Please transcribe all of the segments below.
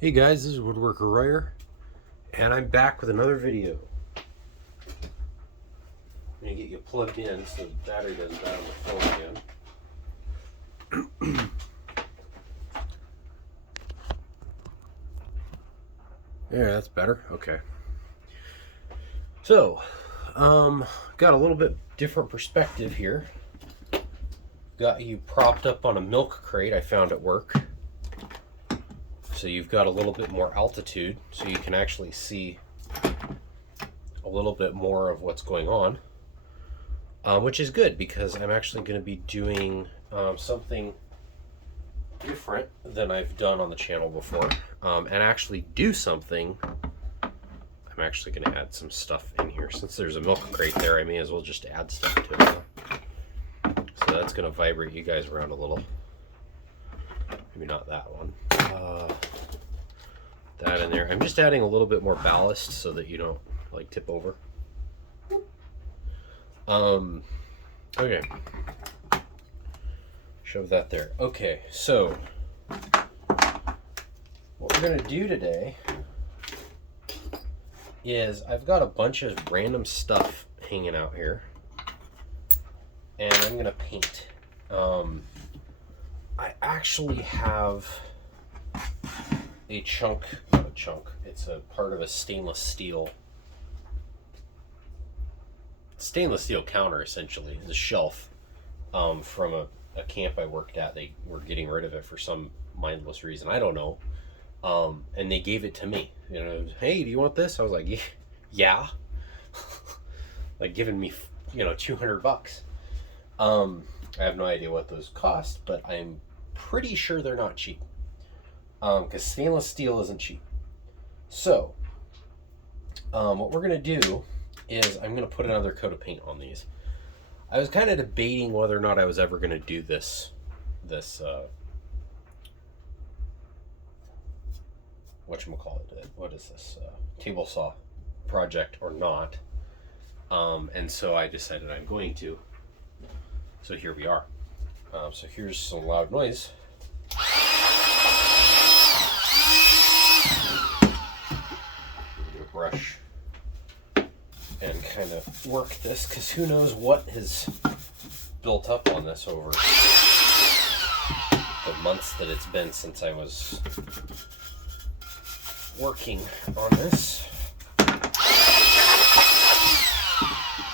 Hey guys, this is Woodworker Royer, and I'm back with another video. I'm going to get you plugged in so the battery doesn't die on the phone again. Yeah, that's better. Okay. So, got a little bit different perspective here. Got you propped up on a milk crate I found at work. So you've got a little bit more altitude, so you can actually see a little bit more of what's going on, which is good because I'm actually going to be doing something different than I've done on the channel before, and actually do something. I'm actually going to add some stuff in here. Since there's a milk crate there, I may as well just add stuff to it. So that's going to vibrate you guys around a little. Maybe not that one. That in there. I'm just adding a little bit more ballast so that you don't like tip over. Okay. Shove that there. Okay, so what we're gonna do today is I've got a bunch of random stuff hanging out here, and I'm gonna paint. I actually have a chunk, not a chunk, it's a part of a stainless steel counter, essentially, the shelf, from a camp I worked at. They were getting rid of it for some mindless reason, I don't know, and they gave it to me. You know, hey, do you want this? I was like, yeah. Like giving me, $200. I have no idea what those cost, but I'm pretty sure they're not cheap, because stainless steel isn't cheap. So what we're going to do is I'm going to put another coat of paint on these. I was kind of debating whether or not I was ever going to do this whatchamacallit, what is this, table saw project or not, and so I decided I'm going to. So here we are. So here's some loud noise. Brush and kind of work this, because who knows what has built up on this over the months that it's been since I was working on this.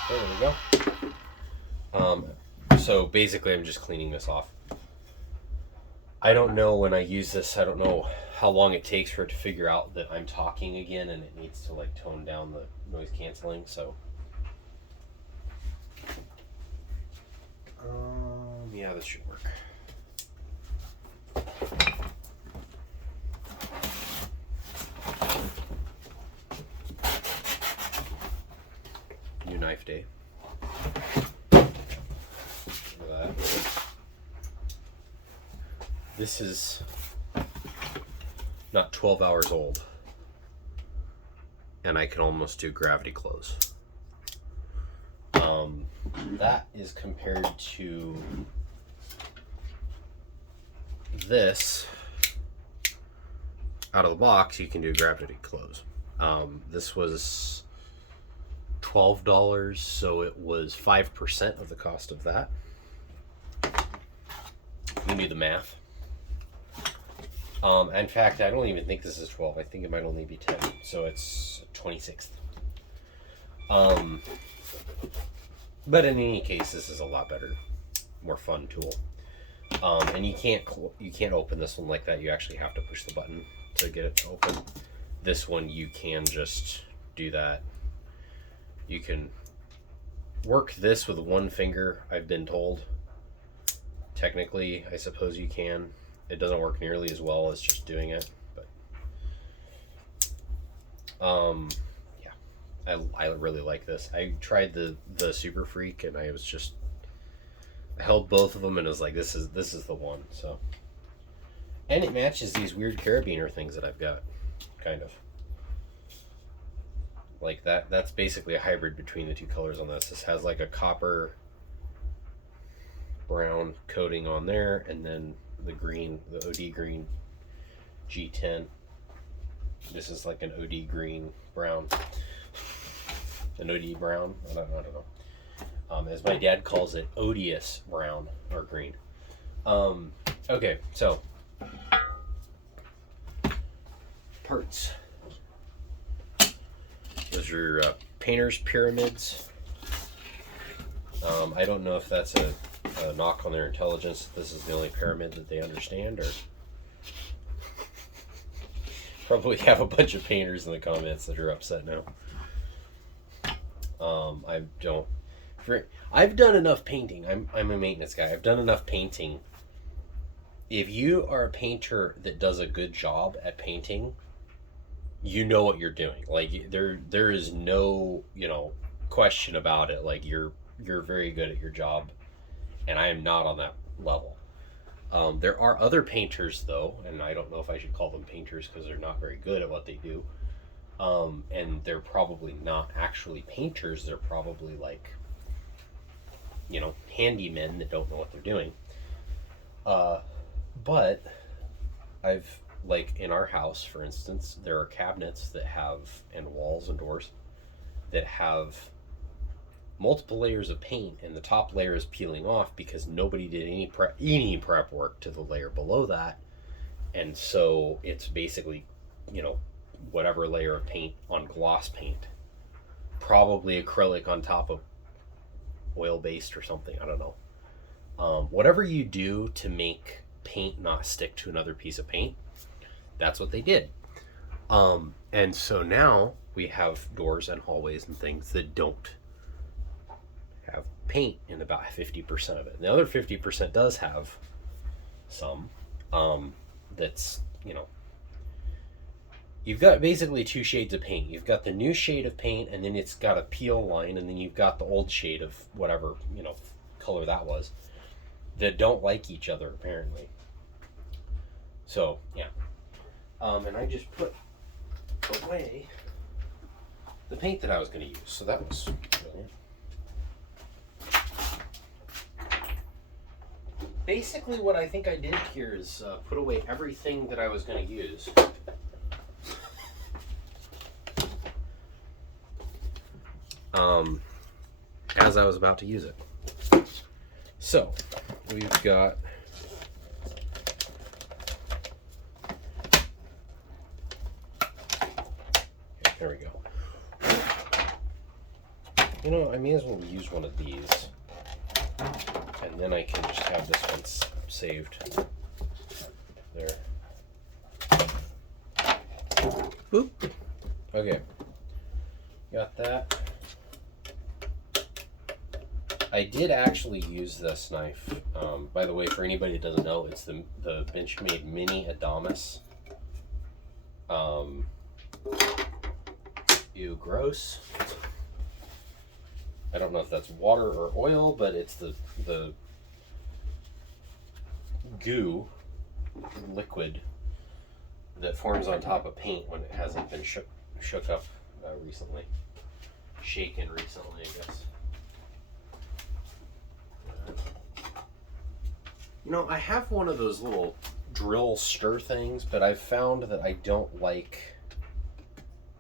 There we go. So basically I'm just cleaning this off. I don't know when I use this, I don't know how long it takes for it to figure out that I'm talking again and it needs to like tone down the noise canceling, so yeah, this should work. New knife day. Look at that. This is not 12 hours old, and I can almost do gravity close. That is compared to this. Out of the box, you can do gravity close. This was $12, so it was 5% of the cost of that. You can do the math. In fact, I don't even think this is 12. I think it might only be 10. So it's 26th. But in any case, this is a lot better, more fun tool. And you can't open this one like that. You actually have to push the button to get it to open. This one, you can just do that. You can work this with one finger, I've been told. Technically, I suppose you can. It doesn't work nearly as well as just doing it, but yeah, I really like this. I tried the Super Freak, and I held both of them and was like, this is the one. So, and it matches these weird carabiner things that I've got, kind of like that. That's basically a hybrid between the two colors on this. This has like a copper brown coating on there, and then the green, the OD green G10 This is like an OD green brown. An OD brown? I don't know. As my dad calls it, odious brown or green. Okay, so parts. Those are painter's pyramids. I don't know if that's a knock on their intelligence. This is the only pyramid that they understand, or probably have a bunch of painters in the comments that are upset now. I've done enough painting. I'm a maintenance guy. I've done enough painting. If you are a painter that does a good job at painting, you know what you're doing. Like there is no, question about it. Like you're very good at your job, and I am not on that level. There are other painters though, and I don't know if I should call them painters because they're not very good at what they do. And they're probably not actually painters. They're probably like, handymen that don't know what they're doing. But I've, like in our house, for instance, there are cabinets that have, and walls and doors that have multiple layers of paint, and the top layer is peeling off because nobody did any prep work to the layer below that. And so it's basically, whatever layer of paint on gloss paint, probably acrylic on top of oil based or something. I don't know. Whatever you do to make paint not stick to another piece of paint, that's what they did. And so now we have doors and hallways and things that don't have paint in about 50% of it. And the other 50% does have some that's, you've got basically two shades of paint. You've got the new shade of paint, and then it's got a peel line, and then you've got the old shade of whatever, color that was, that don't like each other, apparently. So, yeah. And I just put away the paint that I was going to use, so that was brilliant. Basically, what I think I did here is put away everything that I was going to use. As I was about to use it. So, we've got there we go. I may as well use one of these, and then I can just have this one saved. There. Boop. Okay. Got that. I did actually use this knife. By the way, for anybody that doesn't know, it's the Benchmade Mini Adamas. Ew, gross. I don't know if that's water or oil, but it's the goo, liquid, that forms on top of paint when it hasn't been shook up recently. Shaken recently, I guess. I have one of those little drill stir things, but I've found that I don't like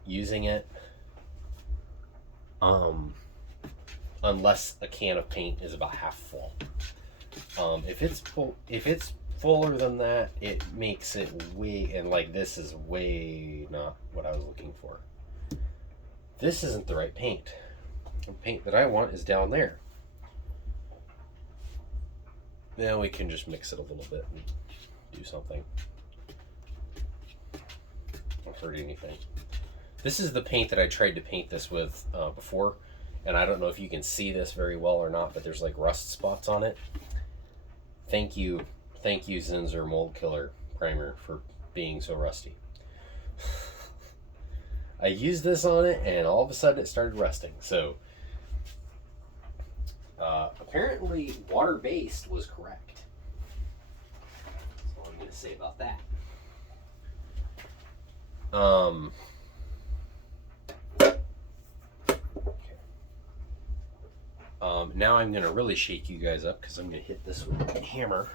using it unless a can of paint is about half full. If it's fuller than that, it makes it way, and like this is way not what I was looking for. This isn't the right paint. The paint that I want is down there. Now we can just mix it a little bit and do something. Don't hurt anything. This is the paint that I tried to paint this with before, and I don't know if you can see this very well or not, but there's like rust spots on it. Thank you Zinsser Mold Killer Primer for being so rusty. I used this on it, and all of a sudden it started rusting. So apparently water-based was correct. That's all I'm going to say about that. Now I'm going to really shake you guys up because I'm going to hit this with a hammer.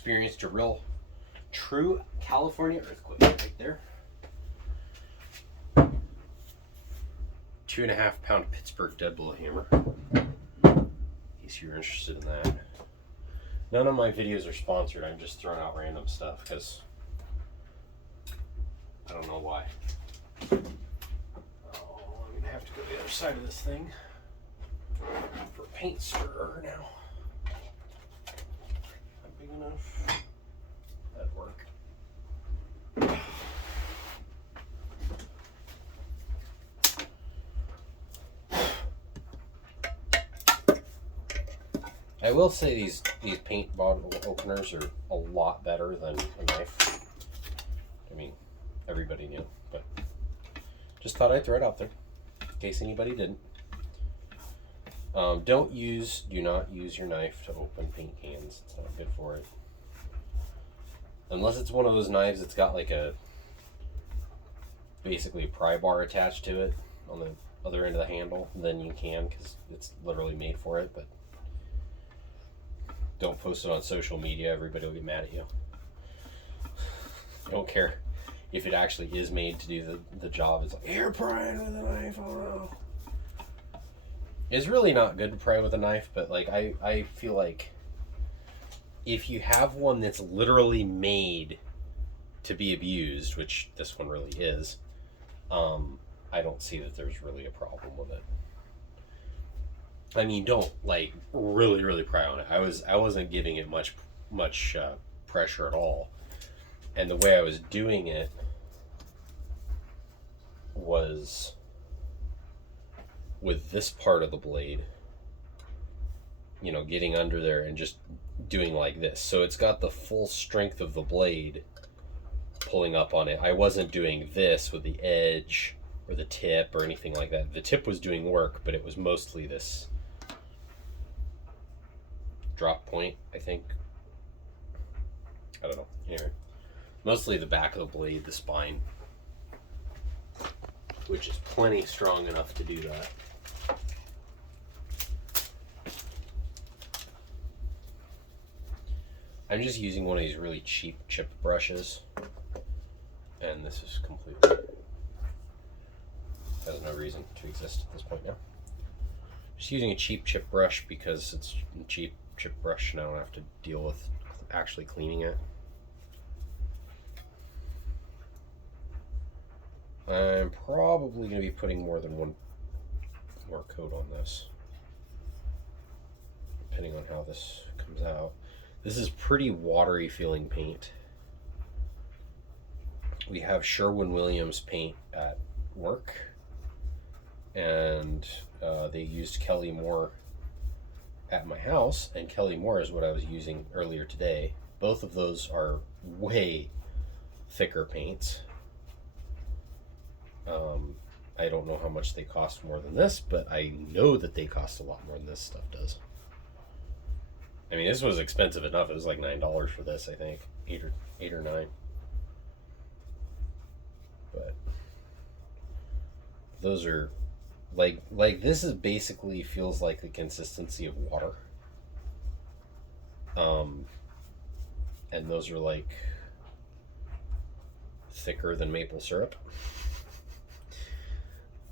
experienced a real, true California earthquake right there. 2.5 pound Pittsburgh dead blow hammer. In case you're interested in that. None of my videos are sponsored. I'm just throwing out random stuff because I don't know why. Oh, I'm gonna have to go to the other side of this thing for paint stirrer now. Not big enough. That'd work. I will say these paint bottle openers are a lot better than a knife. I mean, everybody knew, but just thought I'd throw it out there in case anybody didn't. Do not use your knife to open paint cans. It's not good for it. Unless it's one of those knives that's got like basically a pry bar attached to it on the other end of the handle, then you can, because it's literally made for it. But don't post it on social media, everybody will get mad at you. I don't care if it actually is made to do the job. It's like, you're prying with a knife, oh no. It's really not good to pry with a knife, but like I feel like if you have one that's literally made to be abused, which this one really is, I don't see that there's really a problem with it. I mean, don't like really pry on it. I wasn't giving it much pressure at all, and the way I was doing it was with this part of the blade, you know, getting under there and just doing like this. So it's got the full strength of the blade pulling up on it. I wasn't doing this with the edge or the tip or anything like that. The tip was doing work, but it was mostly this drop point, I think. I don't know. Anyway, mostly the back of the blade, the spine, which is plenty strong enough to do that. I'm just using one of these really cheap chip brushes, and this is completely has no reason to exist at this point now. Just using a cheap chip brush because it's a cheap chip brush and I don't have to deal with actually cleaning it. I'm probably going to be putting more than one more coat on this, depending on how this comes out. This is pretty watery feeling paint. We have Sherwin-Williams paint at work, and they used Kelly Moore at my house, and Kelly Moore is what I was using earlier today. Both of those are way thicker paints. I don't know how much they cost more than this, but I know that they cost a lot more than this stuff does. I mean, this was expensive enough. It was like $9 for this, I think. Eight or $9. But those are like this is basically feels like the consistency of water. And those are like thicker than maple syrup.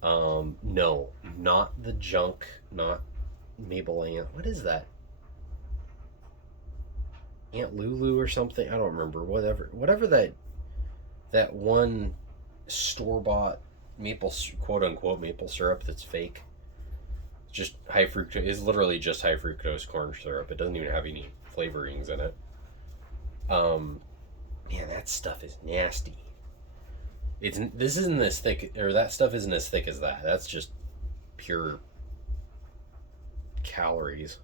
No, not the junk, not Maple Ant. What is that? Aunt Lulu or something? I don't remember. Whatever that one store-bought maple, quote-unquote maple syrup that's fake. Just high fructose. It's literally just high fructose corn syrup. It doesn't even have any flavorings in it. Man, that stuff is nasty. This isn't as thick, or that stuff isn't as thick as that. That's just pure calories.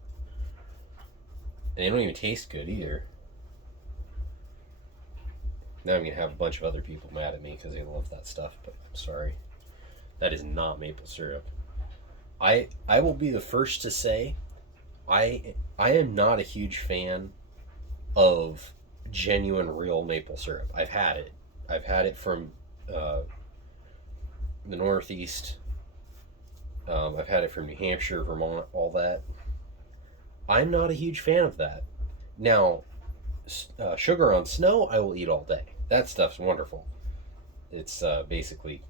And they don't even taste good either. Now I'm going to have a bunch of other people mad at me because they love that stuff, but I'm sorry. That is not maple syrup. I will be the first to say I am not a huge fan of genuine real maple syrup. I've had it. I've had it from the Northeast. I've had it from New Hampshire, Vermont, all that. I'm not a huge fan of that. Now, sugar on snow, I will eat all day. That stuff's wonderful. It's basically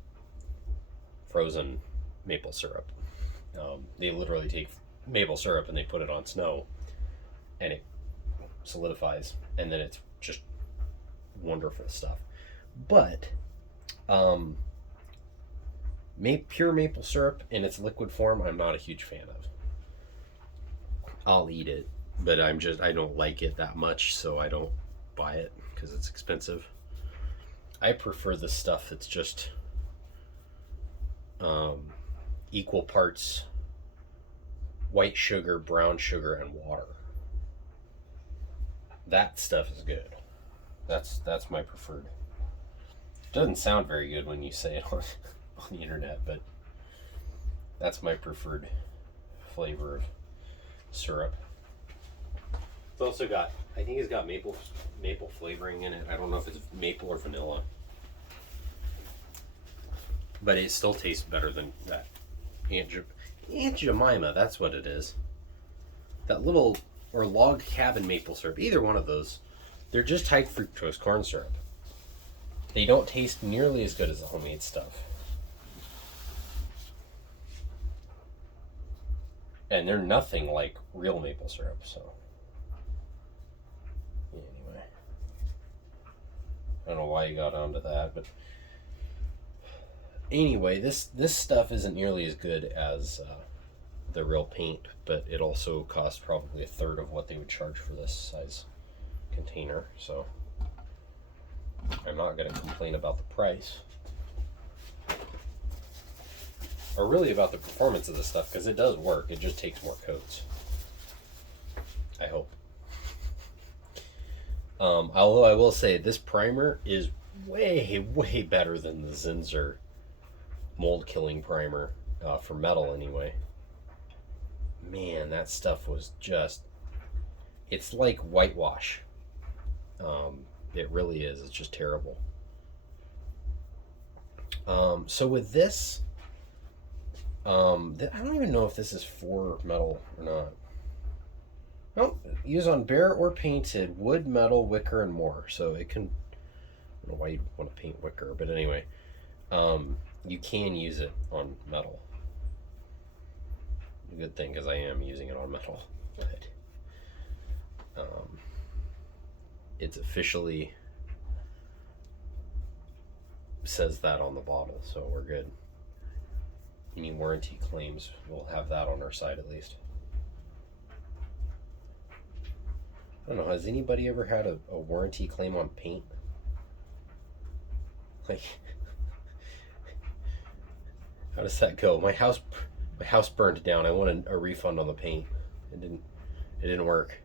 frozen maple syrup. They literally take maple syrup and they put it on snow, and it solidifies, and then it's just wonderful stuff. But pure maple syrup in its liquid form, I'm not a huge fan of. I'll eat it, but I don't like it that much, so I don't buy it because it's expensive. I prefer the stuff that's just equal parts white sugar, brown sugar, and water. That stuff is good. That's my preferred. It doesn't sound very good when you say it on the internet, but that's my preferred flavor of syrup. It's also got, I think it's got maple flavoring in it. I don't know if it's maple or vanilla, but it still tastes better than that Aunt Jemima. That's what it is. That little, or log cabin maple syrup. Either one of those. They're just high fructose corn syrup. They don't taste nearly as good as the homemade stuff. And they're nothing like real maple syrup, so. Anyway. I don't know why you got onto that, but anyway, this stuff isn't nearly as good as the real paint, but it also costs probably a third of what they would charge for this size container, so I'm not going to complain about the price, or really about the performance of this stuff, because it does work. It just takes more coats, I hope. Although I will say this primer is way better than the Zinsser mold killing primer, for metal anyway. Man, that stuff was just, it's like whitewash. It really is. It's just terrible. So with this, I don't even know if this is for metal or not. No, use on bare or painted wood, metal, wicker, and more. So it can, I don't know why you'd want to paint wicker, but anyway, you can use it on metal. A good thing, because I am using it on metal. But it's officially says that on the bottle, so we're good. Any warranty claims, we'll have that on our side at least. I don't know, has anybody ever had a warranty claim on paint? Like, how does that go? My house burned down. I wanted a refund on the paint. It didn't work.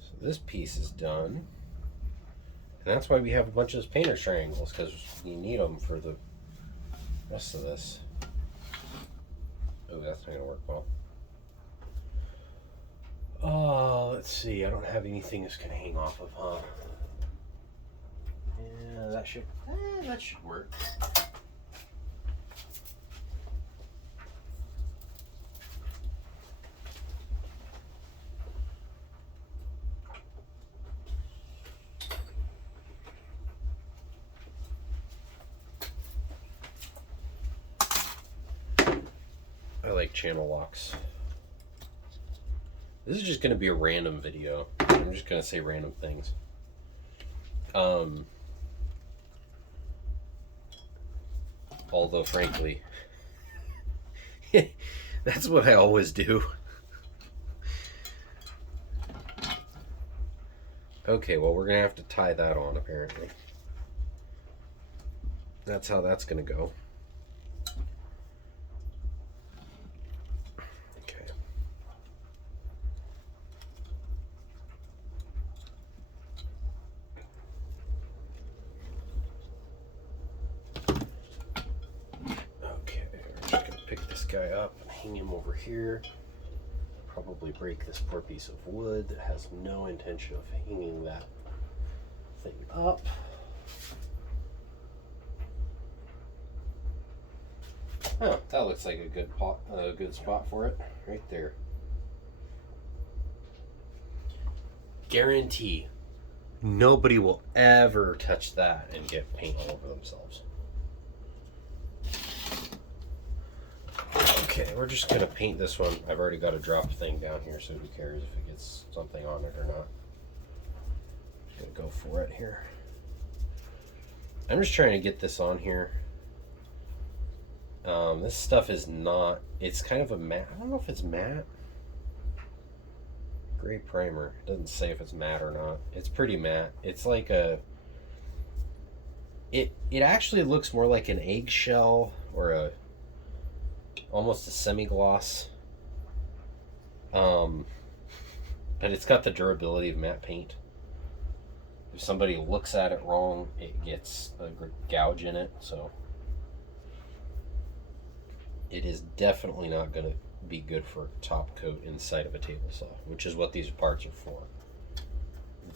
So this piece is done. And that's why we have a bunch of those painter's triangles, because you need them for the rest of this. Oh, that's not going to work well. Oh, let's see. I don't have anything that's going to hang off of, huh? Yeah, that should work. I like channel locks. This is just going to be a random video. I'm just going to say random things. Although, frankly, that's what I always do. Okay, well, we're going to have to tie that on, apparently. That's how that's going to go. Guy up and hang him over here. probably break this poor piece of wood that has no intention of hanging that thing up. Oh, that looks like a good spot for it, right there. Guarantee nobody will ever touch that and get paint all over themselves. Okay, we're just gonna paint this one. I've already got a drop thing down here, so who cares if it gets something on it or not. Just gonna go for it here. I'm just trying to get this on here. This stuff is not, it's kind of a matte. I don't know if it's matte. Gray primer. It doesn't say if it's matte or not. It's pretty matte. It's like a, it actually looks more like an eggshell or almost a semi-gloss. But it's got the durability of matte paint. If somebody looks at it wrong, it gets a gouge in it, so it is definitely not going to be good for top coat inside of a table saw, which is what these parts are for.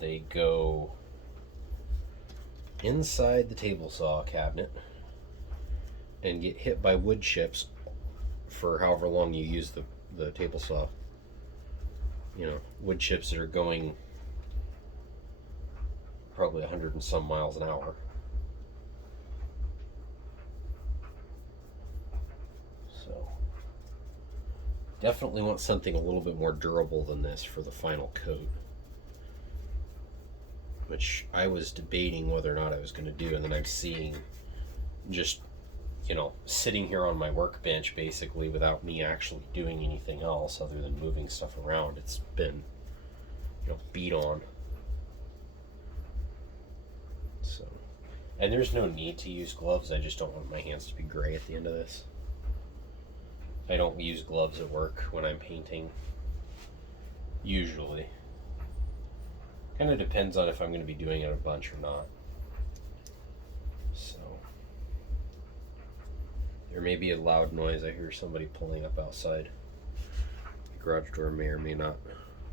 They go inside the table saw cabinet and get hit by wood chips for however long you use the table saw. You know, wood chips that are going probably 100 and some miles an hour. So definitely want something a little bit more durable than this for the final coat, which I was debating whether or not I was going to do, and then I'm seeing, just, you know, sitting here on my workbench basically without me actually doing anything else other than moving stuff around. It's been, you know, beat on. So, and there's no need to use gloves. I just don't want my hands to be gray at the end of this. I don't use gloves at work when I'm painting, usually. Kind of depends on if I'm going to be doing it a bunch or not. So, there may be a loud noise. I hear somebody pulling up outside. The garage door may or may not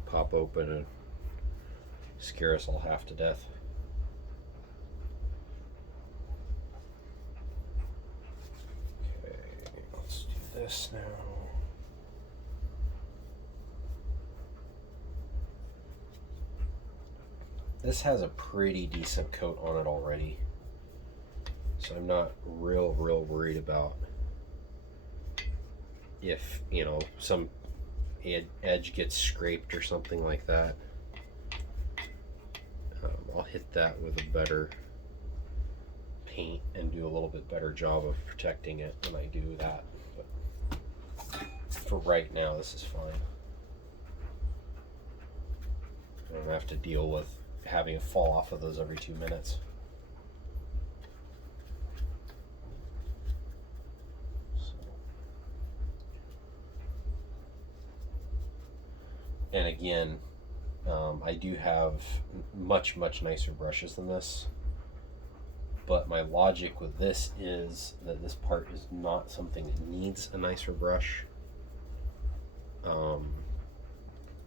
pop open and scare us all half to death. This now. This has a pretty decent coat on it already, so I'm not real worried about if, you know, some edge gets scraped or something like that. I'll hit that with a better paint and do a little bit better job of protecting it when I do that. For right now, this is fine. I don't have to deal with having a fall off of those every 2 minutes. So. And again, I do have much nicer brushes than this, but my logic with this is that this part is not something that needs a nicer brush.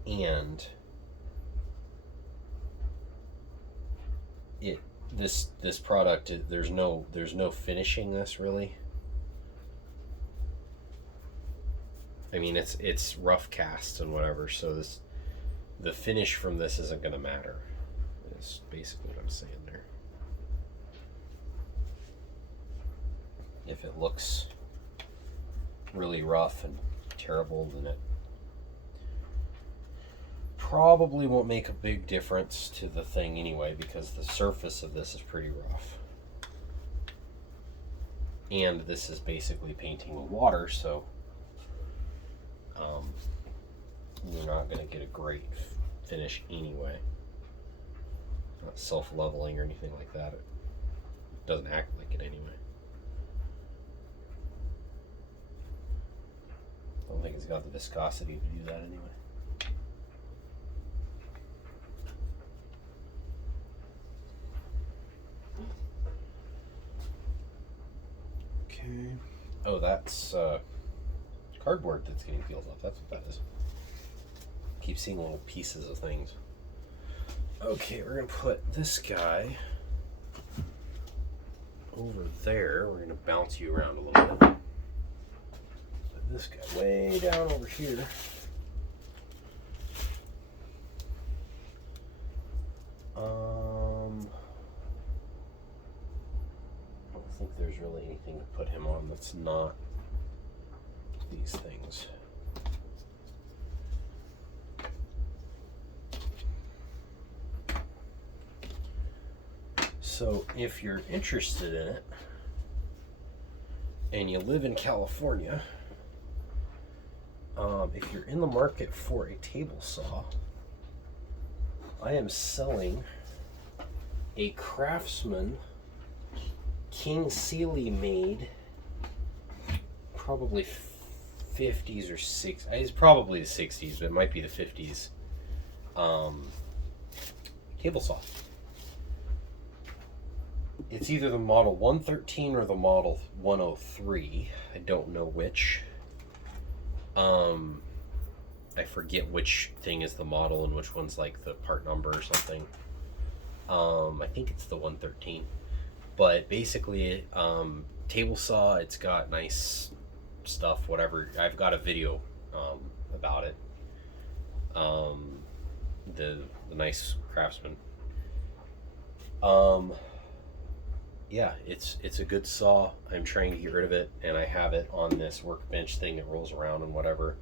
And this product, there's no finishing this really. I mean, it's rough cast and whatever, so the finish from this isn't going to matter. Is basically what I'm saying there. If it looks really rough and terrible, then it probably won't make a big difference to the thing anyway, because the surface of this is pretty rough. And this is basically painting with water, so you're not going to get a great finish anyway. Not self-leveling or anything like that. It doesn't act like it anyway. I don't think it's got the viscosity to do that anyway. Oh, that's cardboard that's getting peeled off. That's what that is. keep seeing little pieces of things. Okay, we're gonna put this guy over there. We're gonna bounce you around a little bit. Put this guy way down over here. I don't think there's really anything to put him on that's not these things. So if you're interested in it and you live in California, if you're in the market for a table saw, I am selling a Craftsman King Sealy made, probably 50s or 60s. It's probably the 60s, but it might be the 50s. Table saw. It's either the model 113 or the model 103. I don't know which. I forget which thing is the model and which one's like the part number or something. I think it's the 113. But basically, table saw, it's got nice stuff, whatever. I've got a video about it. The nice Craftsman. Yeah, it's a good saw. I'm trying to get rid of it, and I have it on this workbench thing that rolls around and whatever.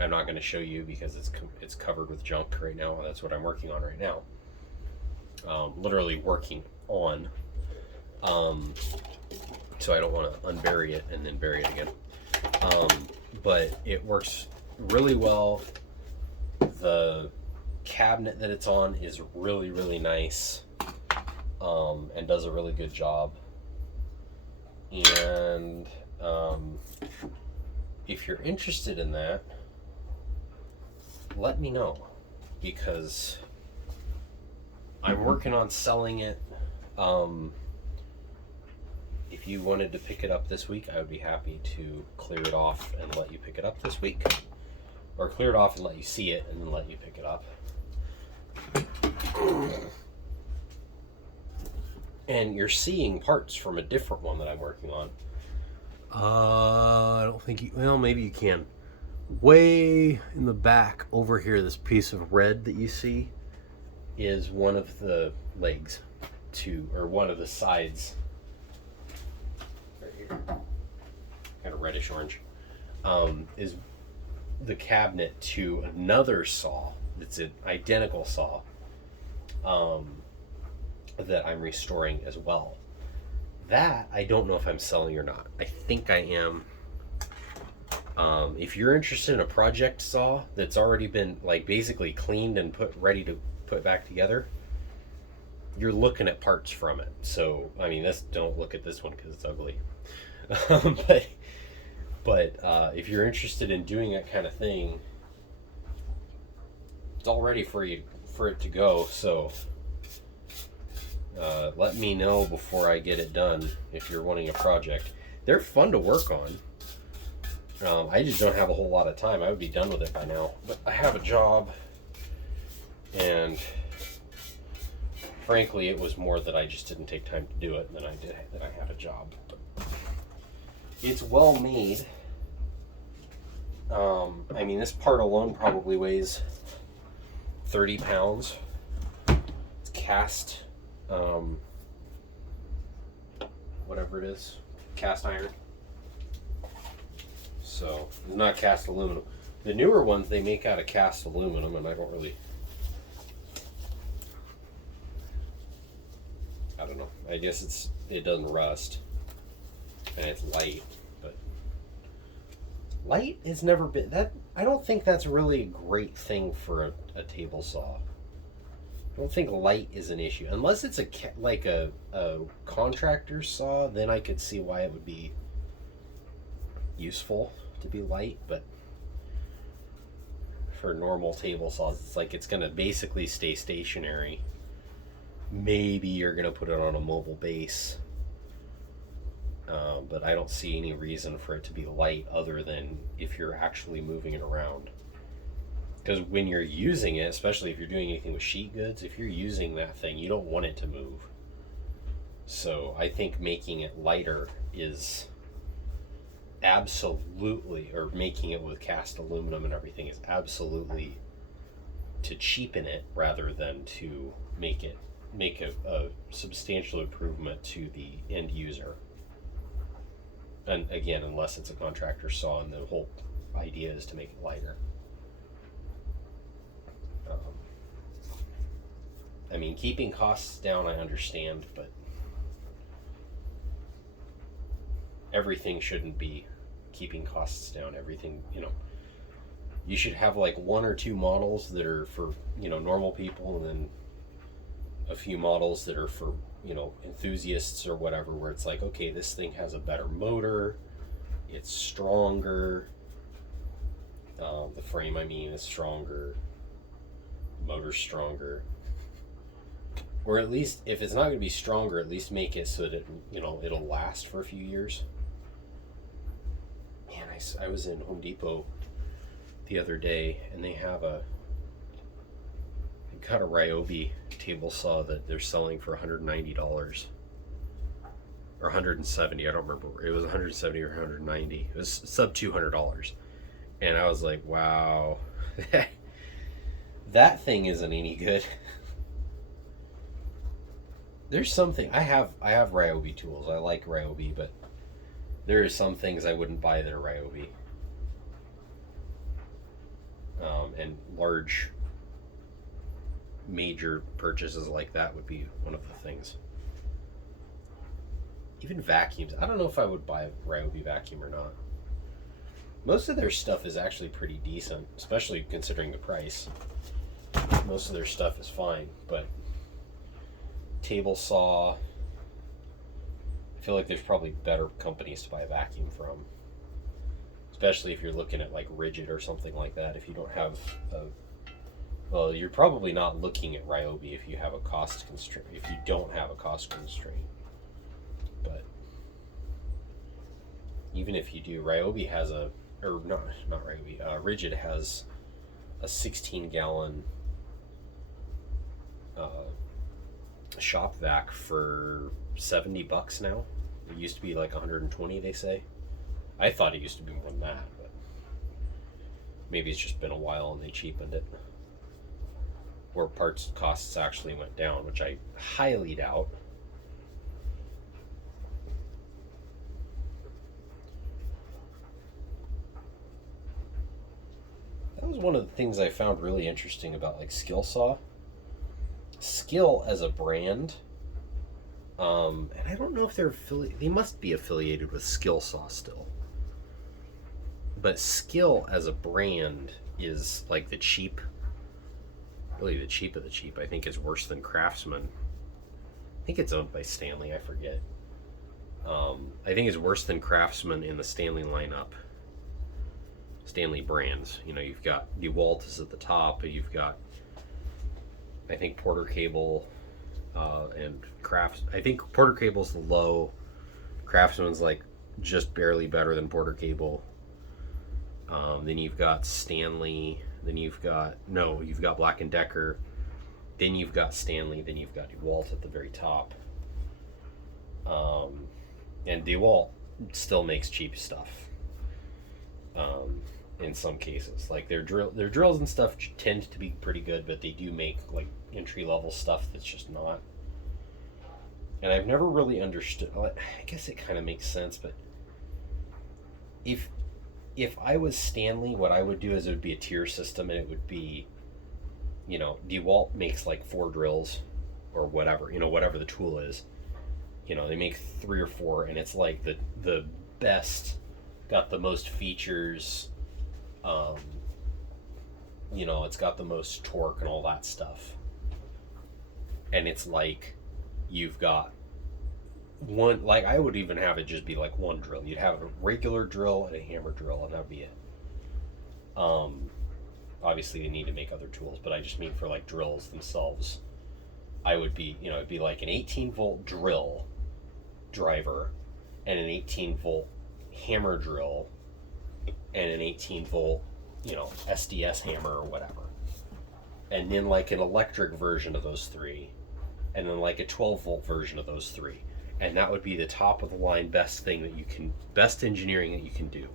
I'm not going to show you because it's covered with junk right now. That's what I'm working on right now. Literally working on. So I don't want to unbury it and then bury it again. But it works really well. The cabinet that it's on is really, really nice. And does a really good job. And if you're interested in that, let me know, because I'm working on selling it. If you wanted to pick it up this week, I would be happy to clear it off and let you pick it up this week, or clear it off and let you see it and then let you pick it up. And you're seeing parts from a different one that I'm working on. I don't think you, well, maybe you can. Way in the back over here, this piece of red that you see is one of the legs to, or one of the sides. Right here. Kind of reddish orange. Is the cabinet to another saw that's an identical saw. That I'm restoring as well. That I don't know if I'm selling or not. I think I am. If you're interested in a project saw that's already been like basically cleaned and ready to put back together, you're looking at parts from it. So I mean, don't look at this one because it's ugly. but if you're interested in doing that kind of thing, it's all ready for it to go. So let me know before I get it done if you're wanting a project. They're fun to work on. I just don't have a whole lot of time. I would be done with it by now. But I have a job, and frankly, it was more that I just didn't take time to do it than I did that I had a job. But it's well made. I mean, this part alone probably weighs 30 pounds. It's cast. Whatever it is, cast iron. So it's not cast aluminum. The newer ones they make out of cast aluminum, and I don't know. I guess it doesn't rust, and it's light. But light has never been that. I don't think that's really a great thing for a table saw. I don't think light is an issue. Unless it's like a contractor saw, then I could see why it would be useful to be light. But for normal table saws, it's like it's going to basically stay stationary. Maybe you're going to put it on a mobile base. But I don't see any reason for it to be light other than if you're actually moving it around. Because when you're using it, especially if you're doing anything with sheet goods, if you're using that thing, you don't want it to move. So I think making it lighter is absolutely, or making it with cast aluminum and everything is absolutely to cheapen it rather than to make a substantial improvement to the end user. And again, unless it's a contractor saw and the whole idea is to make it lighter. I mean, keeping costs down, I understand, but everything shouldn't be keeping costs down. Everything, you should have like one or two models that are for, normal people, and then a few models that are for, enthusiasts or whatever, where it's like, okay, this thing has a better motor, it's stronger, the frame, is stronger, the motor's stronger. Or at least, if it's not going to be stronger, at least make it so that, it'll last for a few years. Man, I was in Home Depot the other day, and they got a Ryobi table saw that they're selling for $190 or $170. I don't remember. It was $170 or $190. It was sub $200, and I was like, wow, that thing isn't any good. There's something I have Ryobi tools. I like Ryobi, but there are some things I wouldn't buy that are Ryobi. And large major purchases like that would be one of the things. Even vacuums. I don't know if I would buy a Ryobi vacuum or not. Most of their stuff is actually pretty decent, especially considering the price. Most of their stuff is fine, but table saw, I feel like there's probably better companies to buy a vacuum from, especially if you're looking at like Rigid or something like that. If you don't have well, you're probably not looking at Ryobi if you have a cost constraint, if you don't have a cost constraint. But even if you do, Ryobi has not Ryobi, Rigid has a 16-gallon shop vac for $70 now. It used to be like 120, they say. I thought it used to be more than that, but maybe it's just been a while and they cheapened it, or parts costs actually went down, which I highly doubt. That was one of the things I found really interesting about like Skilsaw. Skill as a brand, and I don't know if they're they must be affiliated with Skilsaw still. But Skill as a brand is like the cheap, really the cheap of the cheap. I think is worse than Craftsman. I think it's owned by Stanley, I forget. I think it's worse than Craftsman in the Stanley lineup. Stanley brands. You've got DeWalt is at the top, but you've got, I think, Porter Cable and Crafts. I think Porter Cable's the low. Craftsman's like just barely better than Porter Cable. Then you've got Stanley. Then you've got Black & Decker. Then you've got Stanley. Then you've got DeWalt at the very top. And DeWalt still makes cheap stuff. In some cases, like their drills and stuff tend to be pretty good, but they do make like entry level stuff that's just not. And I've never really understood. I guess it kind of makes sense, but if I was Stanley, what I would do is it would be a tier system, and it would be, DeWalt makes like 4 drills, or whatever, whatever the tool is. They make 3 or 4, and it's like the best, got the most features. It's got the most torque and all that stuff. And it's like you've got one, like I would even have it just be like one drill. You'd have a regular drill and a hammer drill, and that'd be it. Obviously, they need to make other tools, but I just mean for like drills themselves. I would be, it'd be like an 18-volt drill driver and an 18-volt hammer drill and an 18-volt SDS hammer or whatever, and then like an electric version of those three, and then like a 12-volt version of those three, and that would be the top of the line best engineering that you can do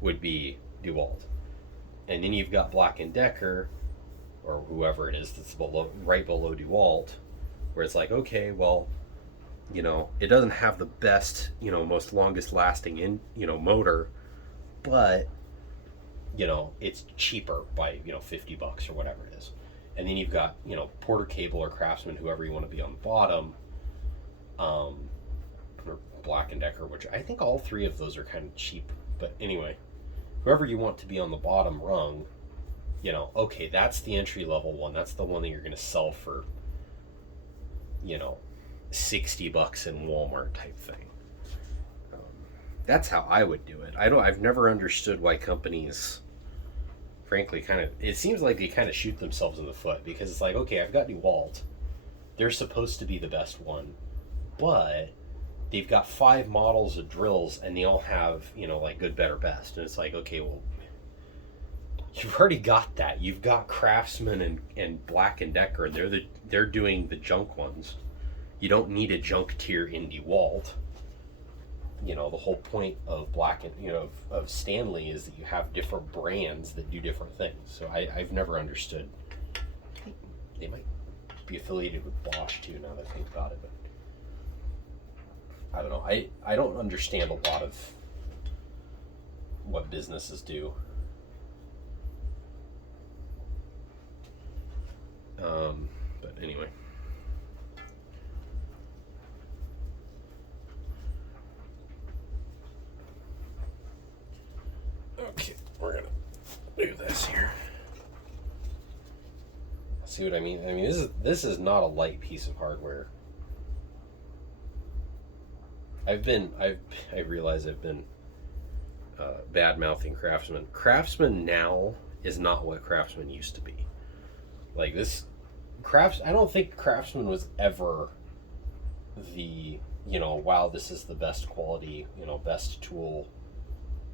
would be DeWalt. And then you've got Black & Decker, or whoever it is that's right below DeWalt, where it's like, okay, well, it doesn't have the best, most longest lasting motor, but it's cheaper by $50 or whatever it is. And then you've got Porter Cable or Craftsman, whoever you want to be on the bottom, or Black & Decker, which I think all three of those are kind of cheap. But anyway, whoever you want to be on the bottom rung, okay, that's the entry level one. That's the one that you're going to sell for $60 in Walmart type thing. That's how I would do it. I've never understood why companies, frankly, it seems like they kind of shoot themselves in the foot, because it's like, okay, I've got DeWalt. They're supposed to be the best one, but they've got 5 models of drills and they all have, like good, better, best. And it's like, okay, well, you've already got that. You've got Craftsman and Black & Decker, and they're doing the junk ones. You don't need a junk tier in DeWalt. The whole point of of Stanley is that you have different brands that do different things. So I've never understood. They might be affiliated with Bosch too, now that I think about it, but I don't know. I don't understand a lot of what businesses do. But anyway. Okay, we're gonna do this here. See what I mean? I mean, this is not a light piece of hardware. I realize I've been bad mouthing Craftsman. Craftsman now is not what Craftsman used to be. Like this, I don't think Craftsman was ever the wow, this is the best quality, best tool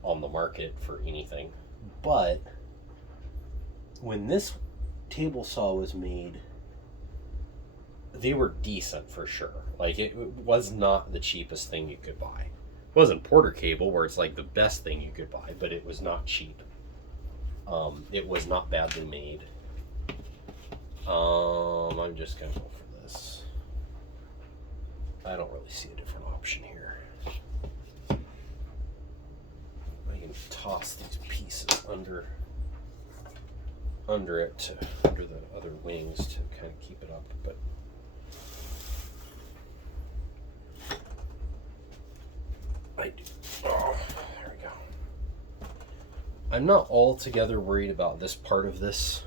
on the market for anything. But when this table saw was made, they were decent for sure. Like it was not the cheapest thing you could buy. It wasn't Porter Cable where it's like the best thing you could buy, but it was not cheap. It was not badly made. I'm just gonna go for this. I don't really see a different option here. I can toss these pieces under it, under the other wings to kind of keep it up, but I do. Oh, there we go. I'm not altogether worried about this part of this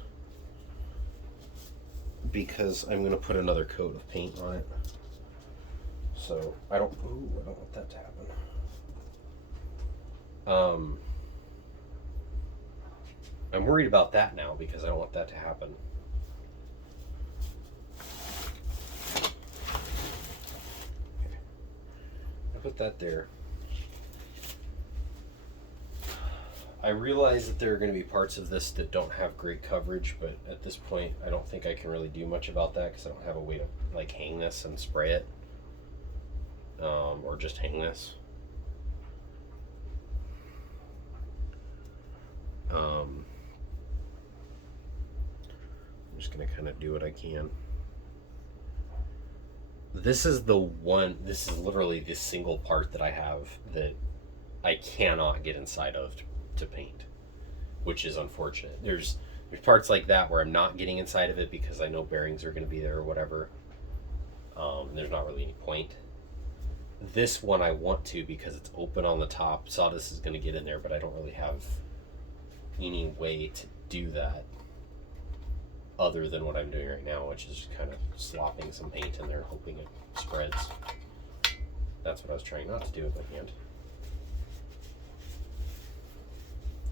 because I'm going to put another coat of paint on it. So I don't want that to happen. I'm worried about that now because I don't want that to happen. Okay. I put that there. I realize that there are going to be parts of this that don't have great coverage, but at this point I don't think I can really do much about that because I don't have a way to like hang this and spray it, or just hang this. I'm just going to kind of do what I can. This is literally the single part that I have that I cannot get inside of to paint, which is unfortunate. There's parts like that where I'm not getting inside of it because I know bearings are going to be there or whatever. There's not really any point. This one I want to because it's open on the top. Sawdust is going to get in there, but I don't really have any way to do that other than what I'm doing right now, which is kind of slopping some paint in there, hoping it spreads. That's what I was trying not to do with my hand.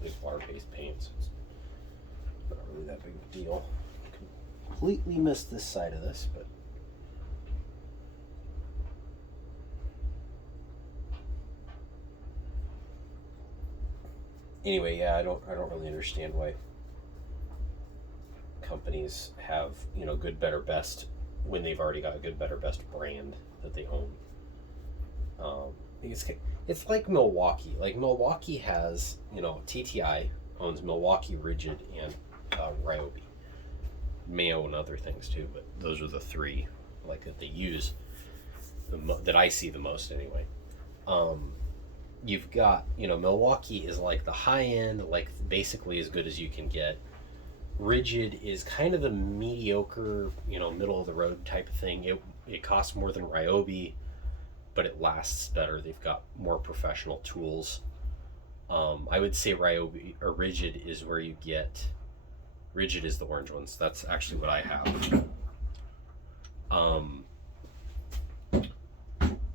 These water-based paints, it's not really that big of a deal. Completely missed this side of this, but Anyway, yeah, I don't really understand why companies have, you know, good, better, best when they've already got a good, better, best brand that they own. It's it's like Milwaukee. Like Milwaukee has, you know, TTI owns Milwaukee Rigid and Ryobi. May own other things too, but those are the three like that they use that I see the most anyway. You've got, you know, Milwaukee is like the high end, like basically as good as you can get. Rigid is kind of the mediocre, you know, middle of the road type of thing. It costs more than Ryobi, but it lasts better. They've got more professional tools. I would say Ryobi or Rigid is where you get. Rigid is the orange ones. That's actually what I have.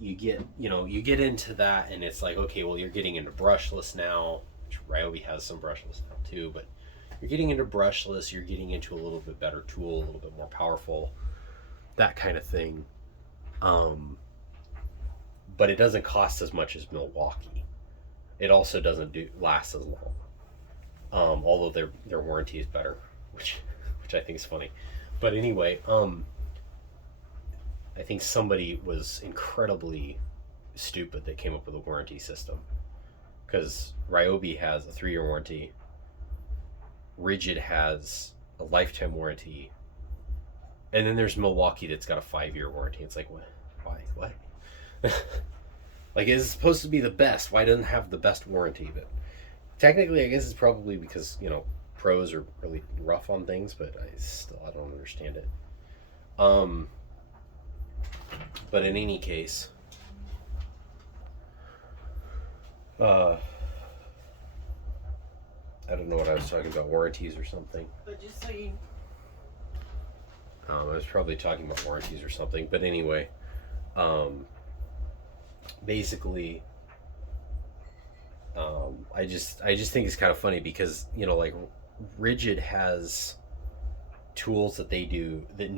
You get, you know, you get into that, and it's like, okay, well, you're getting into brushless now. Which Ryobi has some brushless now too, but you're getting into brushless. You're getting into a little bit better tool, a little bit more powerful, that kind of thing. But it doesn't cost as much as Milwaukee. It also doesn't last as long. Although their warranty is better, which I think is funny. But anyway, I think somebody was incredibly stupid that came up with a warranty system, because Ryobi has a 3-year warranty. Rigid has a lifetime warranty, and then there's Milwaukee that's got a 5-year warranty. It's like, what? Why? What? Like, it's supposed to be the best. Why doesn't it have the best warranty? But technically, I guess it's probably because, you know, pros are really rough on things, but I don't understand it. But in any case, I don't know what I was talking about, warranties or something. But just so you... I was probably talking about warranties or something, but anyway, basically, I just think it's kind of funny because, you know, like Rigid has tools that they do that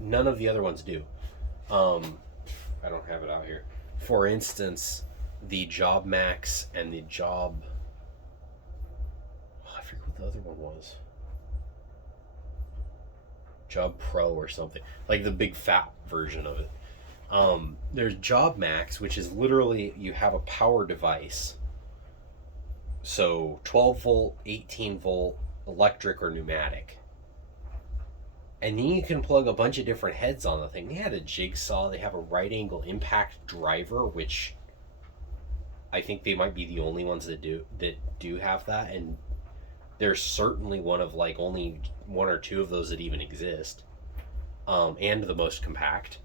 none of the other ones do. I don't have it out here. For instance, the Job Max and the Job... I forget what the other one was. Job Pro or something. Like the big fat version of it. There's Job Max, which is literally you have a power device. So 12 volt, 18 volt, electric or pneumatic. And then you can plug a bunch of different heads on the thing. They had a jigsaw. They have a right angle impact driver, which I think they might be the only ones that do have that. And there's certainly one of like only 1 or 2 of those that even exist. And the most compact.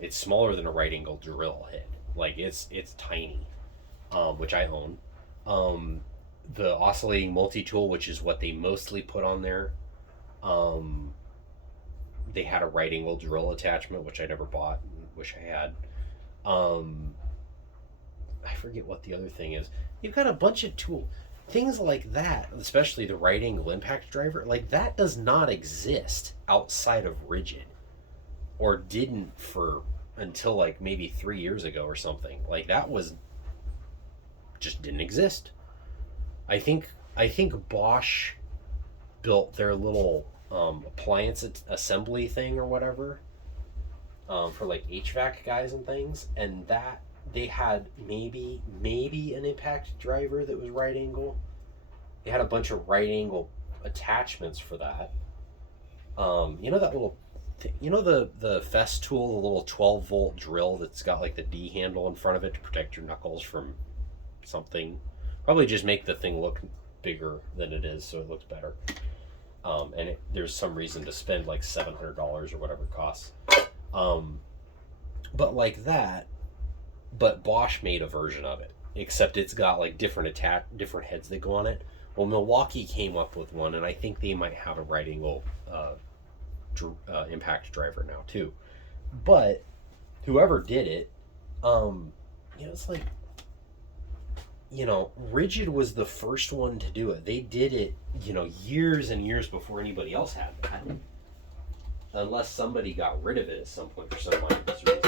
It's smaller than a right angle drill head. Like it's tiny, which I own. The oscillating multi-tool, which is what they mostly put on there. They had a right angle drill attachment, which I never bought and wish I had. I forget what the other thing is. You've got a bunch of things like that, especially the right angle impact driver. Like that does not exist outside of Rigid, or didn't until like maybe 3 years ago or something. Like that just didn't exist. I think Bosch built their little appliance assembly thing or whatever for like HVAC guys and things, and that they had maybe an impact driver that was right angle. They had a bunch of right angle attachments for that. You know that little you know the Festool, the little 12 volt drill that's got like the D handle in front of it to protect your knuckles from something? Probably just make the thing look bigger than it is so it looks better. And there's some reason to spend like $700 or whatever it costs. But like that, but Bosch made a version of it, except it's got like different heads that go on it. Well, Milwaukee came up with one, and I think they might have a right angle impact driver now too. But whoever did it, it's like, Rigid was the first one to do it. They did it, years and years before anybody else had that. Unless somebody got rid of it at some point for some obvious reason.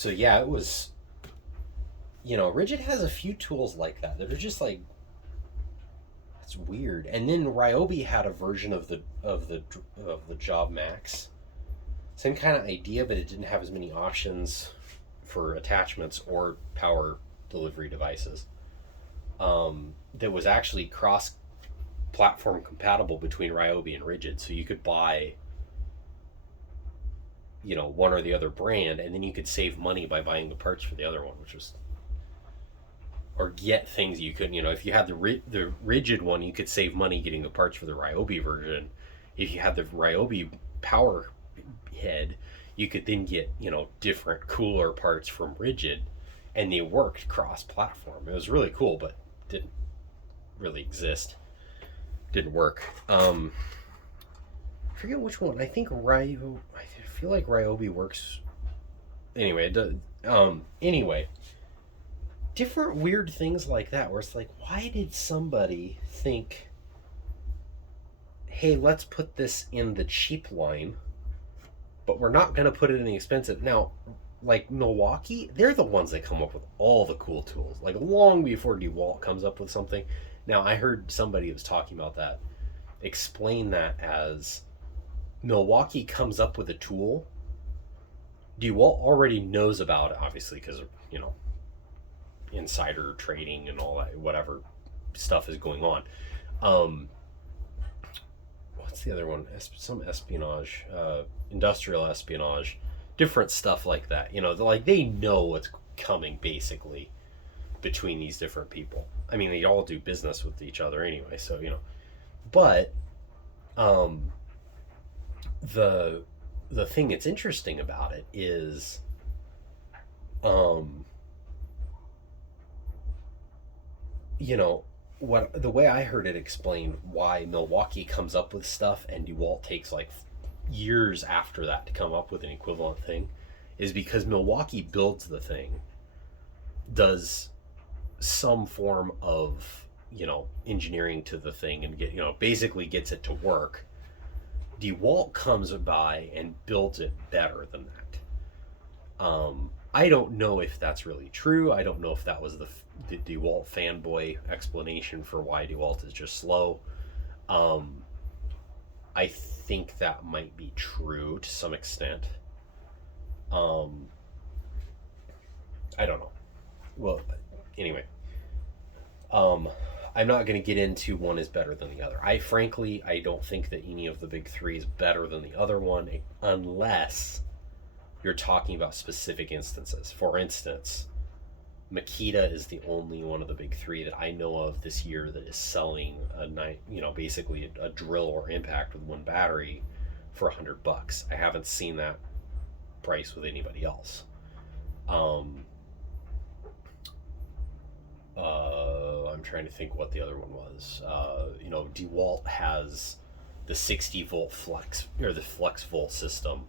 So yeah, it was, Rigid has a few tools like that that are just like, it's weird. And then Ryobi had a version of the Job Max, same kind of idea, but it didn't have as many options for attachments or power delivery devices. That was actually cross platform compatible between Ryobi and Rigid, so you could buy one or the other brand, and then you could save money by buying the parts for the other one, which was, or get things you couldn't. If you had the Rigid one, you could save money getting the parts for the Ryobi version. If you had the Ryobi power head, you could then get different cooler parts from Rigid, and they worked cross platform. It was really cool, but didn't really exist. Didn't work. I forget which one. I think I feel like Ryobi works. Anyway, it does. Anyway, different weird things like that, where it's like, why did somebody think, hey, let's put this in the cheap line, but we're not going to put it in the expensive. Now, like Milwaukee, they're the ones that come up with all the cool tools, like long before DeWalt comes up with something. Now, I heard somebody was talking about that, explain that as Milwaukee comes up with a tool, DeWalt already knows about it, obviously, because insider trading and all that, whatever stuff is going on. What's the other one? Some espionage, industrial espionage, different stuff like that. Like they know what's coming basically between these different people. I mean, they all do business with each other anyway, so But the thing that's interesting about it is what the way I heard it explained why Milwaukee comes up with stuff and DeWalt takes like years after that to come up with an equivalent thing is because Milwaukee builds the thing, does some form of engineering to the thing, and basically gets it to work. DeWalt comes by and builds it better than that. I don't know if that's really true. I don't know if that was the DeWalt fanboy explanation for why DeWalt is just slow. I think that might be true to some extent. I don't know. Well, anyway, I'm not going to get into one is better than the other. I don't think that any of the big three is better than the other one, unless you're talking about specific instances. For instance, Makita is the only one of the big three that I know of this year that is selling basically a drill or impact with one battery for $100. I haven't seen that price with anybody else. I'm trying to think what the other one was. DeWalt has the 60 volt flex, or the flex volt system,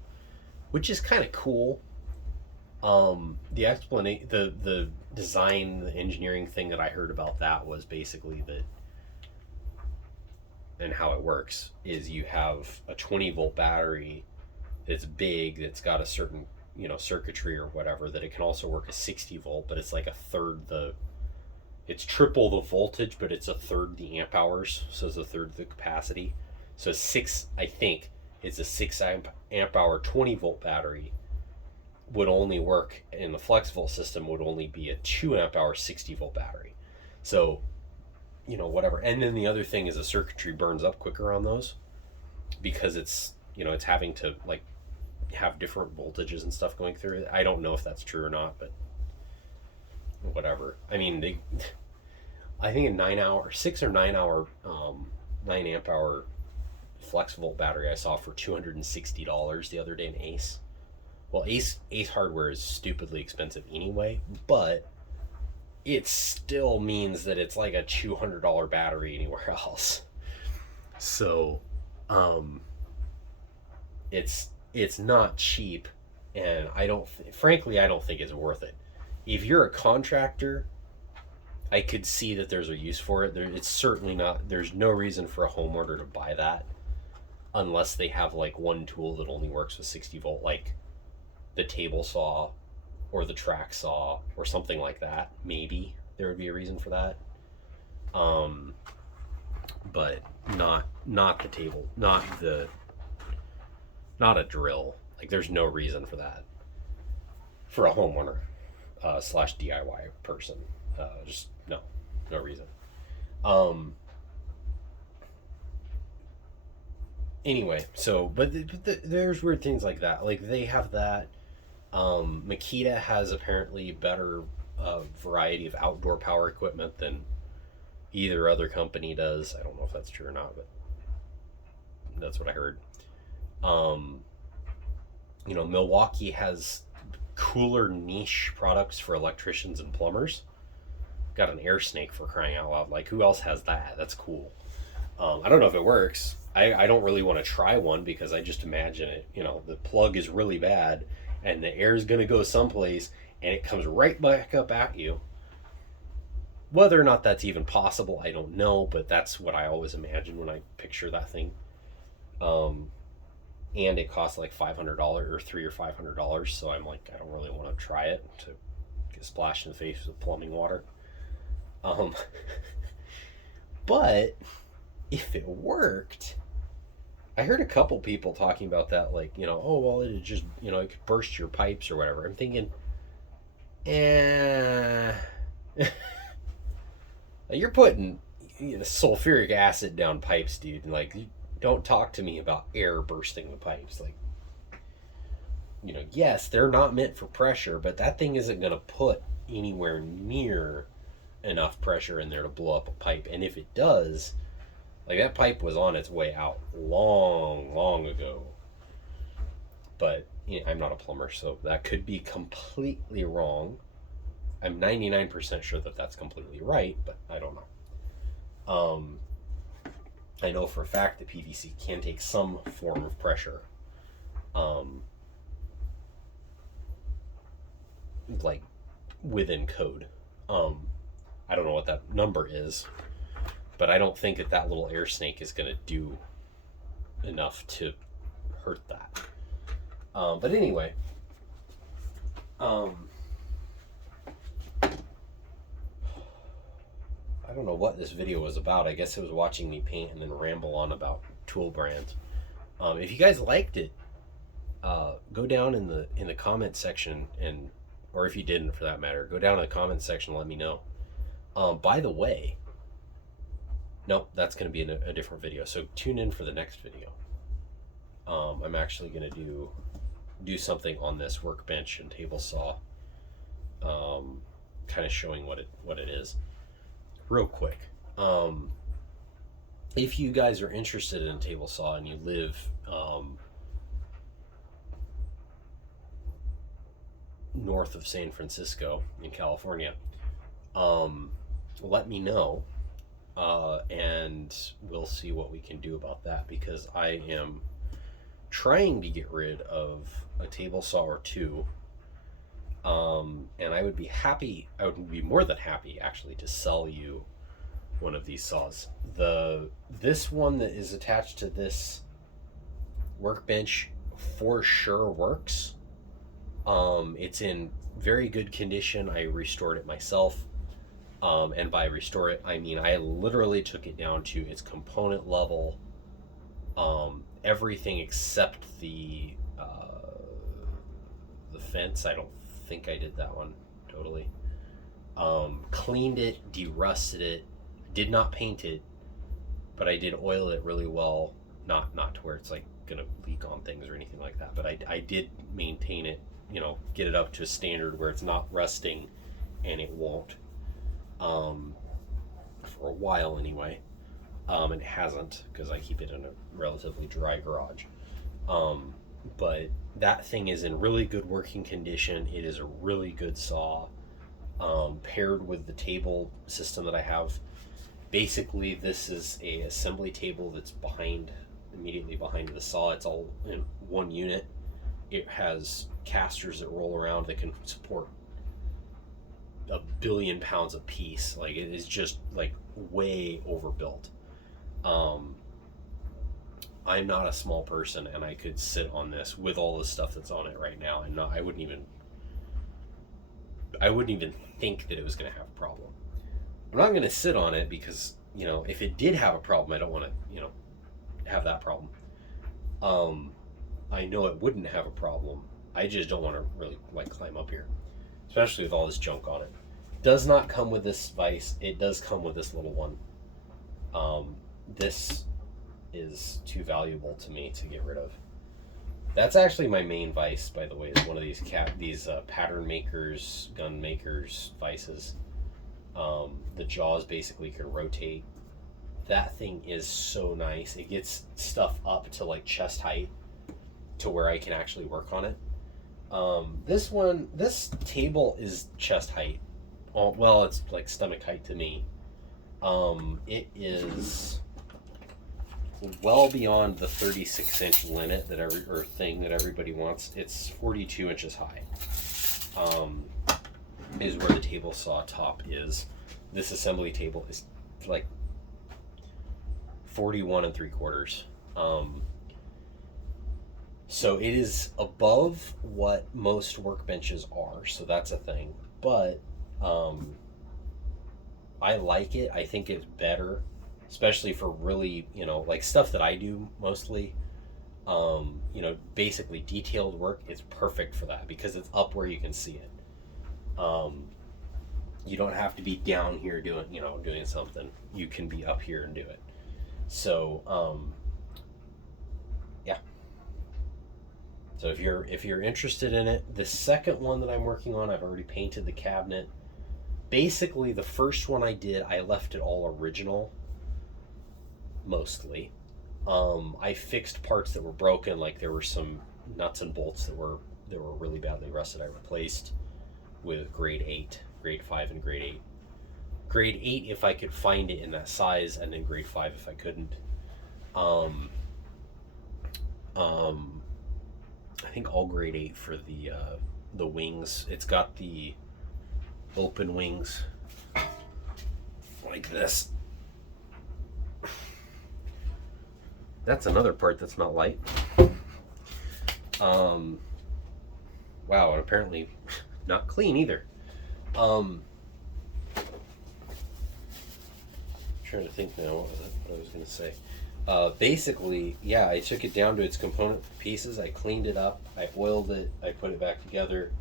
which is kind of cool. The explanation, the design, the engineering thing that I heard about that was basically that, and how it works is you have a 20 volt battery that's big, that's got a certain circuitry or whatever, that it can also work a 60 volt, but it's like a third it's triple the voltage, but it's a third the amp hours, so it's a third the capacity. So I think it's a 6 amp hour 20 volt battery would only work in the flex volt system, would only be a 2 amp hour 60 volt battery. So whatever. And then the other thing is the circuitry burns up quicker on those, because it's it's having to like have different voltages and stuff going through it. I don't know if that's true or not, but whatever. I mean, I think a 6 or 9 hour 9 amp hour flex volt battery I saw for $260 the other day in Ace. Well, Ace hardware is stupidly expensive anyway, but it still means that it's like a $200 battery anywhere else. So it's not cheap, and frankly I don't think it's worth it. If you're a contractor, I could see that there's a use for it. It's certainly not. There's no reason for a homeowner to buy that unless they have like one tool that only works with 60 volt, like the table saw or the track saw or something like that. Maybe there would be a reason for that. But not the table, not a drill. Like there's no reason for that for a homeowner slash DIY person. Just no reason. Anyway, so but there's weird things like that. Like they have that. Makita has apparently better variety of outdoor power equipment than either other company does. I don't know if that's true or not, but that's what I heard. Milwaukee has cooler niche products for electricians and plumbers. Got an air snake, for crying out loud. Like, who else has that? That's cool. I don't know if it works. I don't really want to try one because I just imagine it. The plug is really bad and the air is going to go someplace and it comes right back up at you. Whether or not that's even possible, I don't know, but that's what I always imagine when I picture that thing. And it costs like $500 or $300 or $500, so I'm like, I don't really want to try it to get splashed in the face with plumbing water. But if it worked, I heard a couple people talking about that, like, oh, well, it just, it could burst your pipes or whatever. I'm thinking, you're putting sulfuric acid down pipes, dude. And like, don't talk to me about air bursting the pipes. Like, yes, they're not meant for pressure, but that thing isn't going to put anywhere near enough pressure in there to blow up a pipe. And if it does, like, that pipe was on its way out long ago. But I'm not a plumber, so that could be completely wrong. I'm 99% sure that that's completely right, but I don't know. I know for a fact that PVC can take some form of pressure. Like within code. I don't know what that number is, but I don't think that little air snake is going to do enough to hurt that. But anyway, I don't know what this video was about. I guess it was watching me paint and then ramble on about tool brands. If you guys liked it, go down in the comment section, or if you didn't for that matter, go down in the comment section and let me know. By the way, nope, that's going to be in a different video. So tune in for the next video. I'm actually going to do something on this workbench and table saw, kind of showing what it is. Real quick, if you guys are interested in a table saw and you live north of San Francisco in California, let me know, and we'll see what we can do about that, because I am trying to get rid of a table saw or two, and I would be more than happy actually to sell you one of these saws. This one that is attached to this workbench for sure works. It's in very good condition. I restored it myself, and by restore it I mean I literally took it down to its component level, everything except the fence. I don't think I did that one totally. Cleaned it, derusted it, did not paint it, but I did oil it really well, not to where it's like gonna leak on things or anything like that, but I did maintain it, get it up to a standard where it's not rusting, and it won't, for a while anyway. It hasn't, because I keep it in a relatively dry garage. But that thing is in really good working condition. It is a really good saw, paired with the table system that I have. Basically, this is a assembly table that's immediately behind the saw. It's all in one unit. It has casters that roll around that can support 1 billion pounds a piece. Like, it is just like way overbuilt. I'm not a small person, and I could sit on this with all the stuff that's on it right now, and I wouldn't even I wouldn't even think that it was going to have a problem. I'm not going to sit on it because, you know, if it did have a problem, I don't want to, you know, have that problem. I know it wouldn't have a problem. I just don't want to really like climb up here, especially with all this junk on it. Does not come with this vise. It does come with this little one. This is too valuable to me to get rid of. That's actually my main vise, by the way, is one of these pattern makers, gun makers vices. The jaws basically can rotate. That thing is so nice. It gets stuff up to like chest height to where I can actually work on it. This table is chest height. Oh, well, it's like stomach height to me. It is well beyond the 36-inch limit that everybody wants. It's 42 inches high. Is where the table saw top is. This assembly table is like 41 3/4. So it is above what most workbenches are, so that's a thing. But I like it. I think it's better, especially for really, you know, like stuff that I do mostly. You know, basically detailed work. It's perfect for that because it's up where you can see it. You don't have to be down here doing something. You can be up here and do it. So, yeah. So if you're interested in it, the second one that I'm working on, I've already painted the cabinet. Basically, the first one I did, I left it all original, mostly. I fixed parts that were broken, like there were some nuts and bolts that were really badly rusted. I replaced with grade 8, grade 5, and grade 8. Grade 8 if I could find it in that size, and then grade 5 if I couldn't. I think all grade 8 for the wings. It's got the open wings like this. That's another part that's not light. Wow, and apparently not clean either. Trying to think now what I was going to say. Basically, yeah, I took it down to its component pieces. I cleaned it up. I oiled it. I put it back together.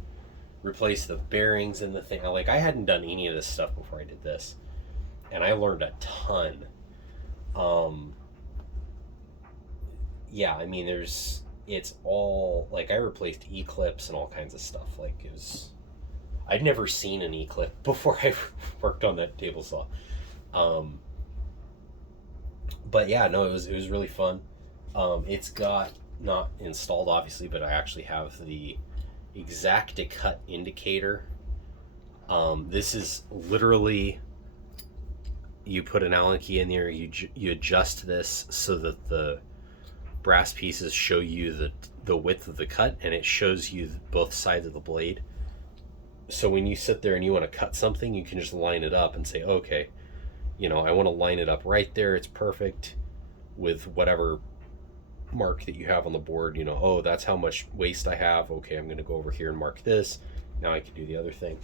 Replaced the bearings in the thing. Like, I hadn't done any of this stuff before I did this, and I learned a ton. Yeah, I mean, it's all like I replaced E-clips and all kinds of stuff. Like, I'd never seen an E-clip before I worked on that table saw. But yeah, no, it was really fun. It's got not installed obviously, but I actually have the ExactiCut indicator. This is literally, you put an Allen key in there, you adjust this so that the brass pieces show you the width of the cut, and it shows you both sides of the blade. So when you sit there and you want to cut something, you can just line it up and say, okay, you know, I want to line it up right there. It's perfect with whatever mark that you have on the board. You know, oh, that's how much waste I have. Okay, I'm going to go over here and mark this. Now I can do the other thing.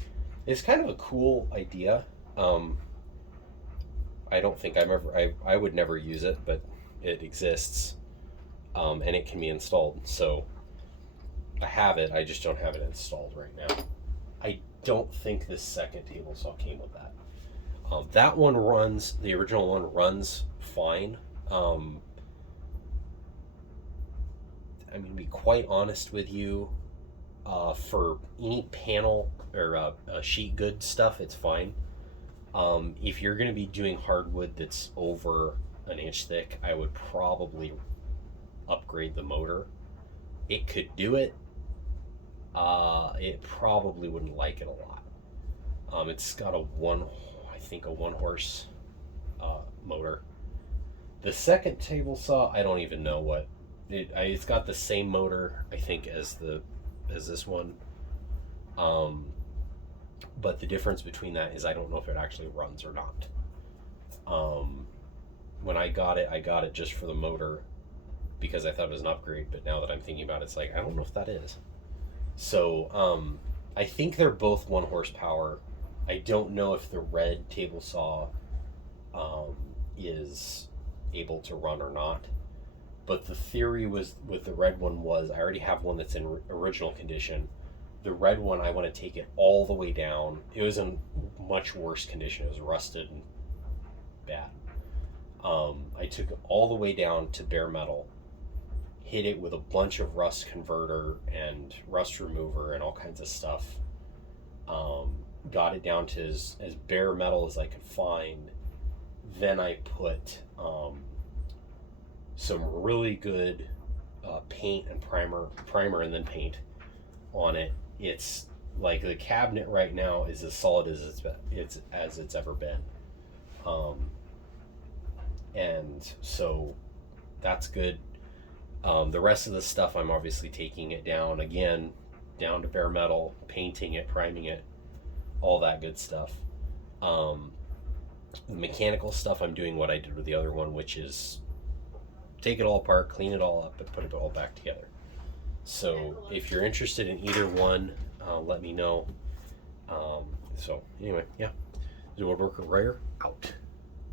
It's kind of a cool idea. I don't think I would never use it, but it exists. And it can be installed. So I have it. I just don't have it installed right now. I don't think this second table saw came with that. That one runs, the original one runs fine. I'm going to be quite honest with you. For any panel or sheet good stuff, it's fine. If you're going to be doing hardwood that's over an inch thick, I would probably upgrade the motor. It could do it. It probably wouldn't like it a lot. It's got a one horse motor. The second table saw, I don't even know what it's got the same motor, I think, as this one. But the difference between that is I don't know if it actually runs or not. When I got it just for the motor because I thought it was an upgrade, but now that I'm thinking about it, it's like, I don't know if that is. So, I think they're both 1 horsepower. I don't know if the red table saw is able to run or not. But the theory was with the red one was I already have one that's in original condition. The red one, I want to take it all the way down. It was in much worse condition. It was rusted and bad. I took it all the way down to bare metal, hit it with a bunch of rust converter and rust remover and all kinds of stuff. Got it down to as bare metal as I could find. Then I put some really good paint and primer and then paint on it. It's like the cabinet right now is as solid as it's ever been. And so that's good. The rest of the stuff, I'm obviously taking it down again, down to bare metal, painting it, priming it, all that good stuff. The mechanical stuff, I'm doing what I did with the other one, which is take it all apart, clean it all up, and put it all back together. So if you're interested in either one, let me know. So anyway, yeah, the Woodworker Writer out.